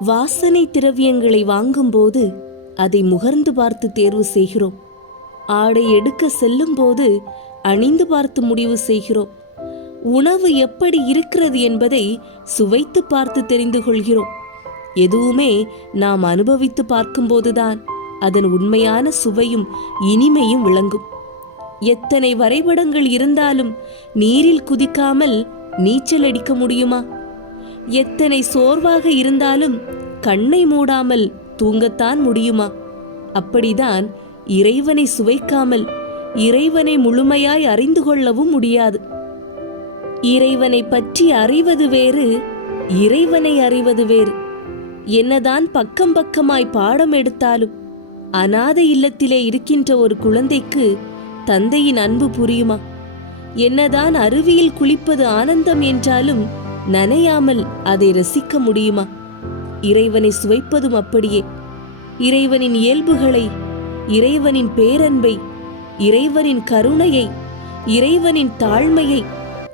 வாசனை திரவியங்களை வாங்கும்போது அதை முகர்ந்து பார்த்து தேர்வு செய்கிறோம். ஆடை எடுக்க செல்லும்போது அணிந்து பார்த்து முடிவு செய்கிறோம். உணவு எப்படி இருக்கிறது என்பதை சுவைத்து பார்த்து தெரிந்து கொள்கிறோம். எதுவுமே நாம் அனுபவித்து பார்க்கும்போதுதான் அதன் உண்மையான சுவையும் இனிமையும் விளங்கும். எத்தனை வரைபடங்கள் இருந்தாலும் நீரில் குதிக்காமல் நீச்சல் அடிக்க முடியுமா? எத்தனை சோர்வாக இருந்தாலும் கண்ணை மூடாமல் தூங்கத்தான் முடியுமா? அப்படிதான் இறைவனை சுவைக்காமல் இறைவனை முழுமையாய் அறிந்து கொள்ளவும் முடியாது. இறைவனை பற்றி அறிவது வேறு இறைவனை அறிவது வேறு. என்னதான் பக்கம் பக்கமாய் பாடம் எடுத்தாலும் அனாதை இல்லத்திலே இருக்கின்ற ஒரு குழந்தைக்கு தந்தையின் அன்பு புரியுமா? என்னதான் அருவியில் குளிப்பது ஆனந்தம் என்றாலும் நனையாமல் அதை ரசிக்க முடியுமா? இறைவனை சுவைப்பதும் அப்படியே. இறைவனின் இயல்புகளை இறைவனின் பேரன்பை இறைவனின் கருணையை இறைவனின் தாழ்மையை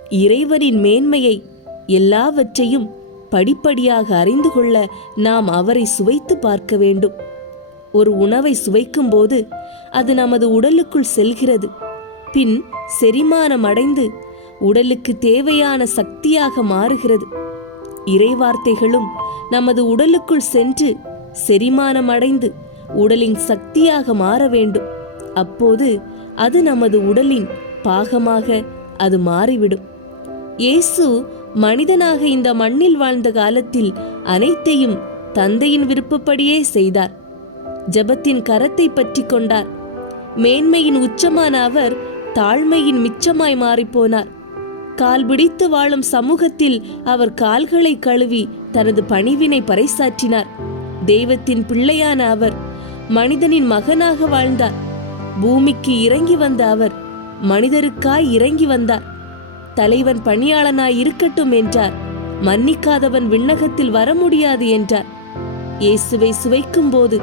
இறைவனின் மேன்மையை எல்லாவற்றையும் படிப்படியாக அறிந்து கொள்ள நாம் அவரை சுவைத்து பார்க்க வேண்டும். ஒரு உணவை சுவைக்கும்போது அது நமது உடலுக்குள் செல்கிறது. பின் செரிமானம் அடைந்து உடலுக்கு தேவையான சக்தியாக மாறுகிறது. இறைவார்த்தைகளும் நமது உடலுக்குள் சென்று செரிமானம் அடைந்து உடலின் சக்தியாக மாற வேண்டும். அப்போது அது நமது உடலின் பாகமாக அது மாறிவிடும். இயேசு மனிதனாக இந்த மண்ணில் வாழ்ந்த காலத்தில் அனைத்தையும் தந்தையின் விருப்பப்படியே செய்தார். ஜெபத்தின் கரத்தை பற்றி கொண்டார். மேன்மையின் உச்சமான அவர் தாழ்மையின் மிச்சமாய் மாறிப்போனார் கால் பிடித்து வாழும் சமூகத்தில் அவர் கால்களை கழுவி தனது பணிவினை பறைசாற்றினார். தெய்வத்தின் பிள்ளையான அவர் மனிதனின் மகனாக வாழ்ந்தார். பூமிக்கு இறங்கி வந்த அவர் மனிதருக்காய் இறங்கி வந்தார். தலைவன் பணியாளனாய் இருக்கட்டும் என்றார். மன்னிக்காதவன் விண்ணகத்தில் வர முடியாது என்றார். இயேசுவை சுவைக்கும் போது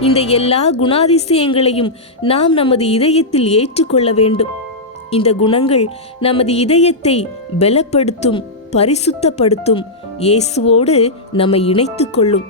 இந்த எல்லா குணாதிசயங்களையும் நாம் நமது இதயத்தில் ஏற்றுக்கொள்ள வேண்டும். இந்த குணங்கள் நமது இதயத்தை பலப்படுத்தும் பரிசுத்தப்படுத்தும். இயேசுவோடு நம்மை இணைத்து கொள்ளும்